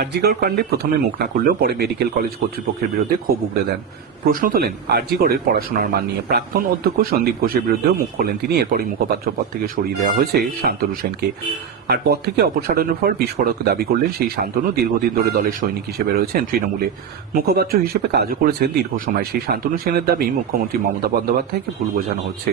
আরজিগড় কাণ্ডে প্রথমে মুখ না করলেও পরে মেডিকেল কলেজ কর্তৃপক্ষের বিরুদ্ধে ক্ষোভ উগড়ে দেন। প্রশ্ন তোলেন, আরজিগড়ের পড়াশোনার মান নিয়ে প্রাক্তন অধ্যক্ষ সন্দীপ ঘোষের বিরুদ্ধেও মুখ খোলেন তিনি, এরপরই মুখপাত্র পদ থেকে সরিয়ে দেওয়া হয়েছে শান্তনু সেনকে। আর পদ থেকে অপসারণের পর বিস্ফোরক দাবি করলেন সেই শান্তনু দীর্ঘদিন ধরে দলের সৈনিক হিসেবে রয়েছেন তৃণমূলে। মুখপাত্র হিসেবে কাজও করেছেন দীর্ঘ সময়। সেই শান্তনু সেনের দাবি মুখ্যমন্ত্রী মমতা বন্দ্যোপাধ্যায়কে ভুল বোঝানো হচ্ছে।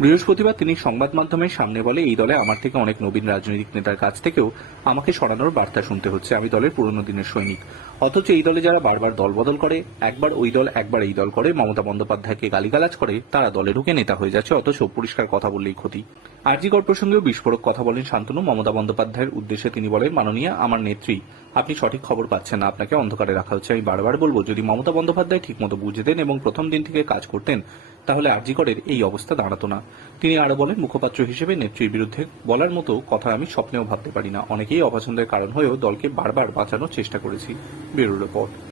বৃহস্পতিবার তিনি সংবাদ মাধ্যমের সামনে বলে, এই দলে আমার থেকে অনেক নবীন রাজনৈতিক নেতার কাছ থেকেও আমাকে সরানোর বার্তা শুনতে হচ্ছে। আমি দলের পুরনো দিনের সৈনিক। অথচ এই দলে যারা বারবার দল বদল করে, একবার ওই দল, একবার এই দল করে, মমতা বন্দ্যোপাধ্যায়কে গালিগালাজ করে, তারা দলে ঢুকে নেতা হয়ে যাচ্ছে, অথচ পরিষ্কার কথা বললেই ক্ষতি। আরজিকর প্রসঙ্গেও বিস্ফোরক কথা বলেন শান্তনু। মমতা বন্দ্যোপাধ্যায়ের উদ্দেশ্যে তিনি বলেন, মাননীয়, আমার নেত্রী, আপনি সঠিক খবর পাচ্ছেন না, আপনাকে অন্ধকারে রাখা হচ্ছে। আমি বারবার বলব, যদি মমতা বন্দ্যোপাধ্যায় ঠিকমতো বুঝতেন এবং প্রথম দিন থেকে কাজ করতেন তাহলে আরজিকরের এই অবস্থা দাঁড়াতো না। তিনি আরও বলেন, মুখপাত্র হিসেবে নেত্রীর বিরুদ্ধে বলার মতো কথা আমি স্বপ্নেও ভাবতে পারি না। অনেকেই অপছন্দের কারণ হয়েও দলকে বারবার বাঁচানোর চেষ্টা করেছি। Bureau report.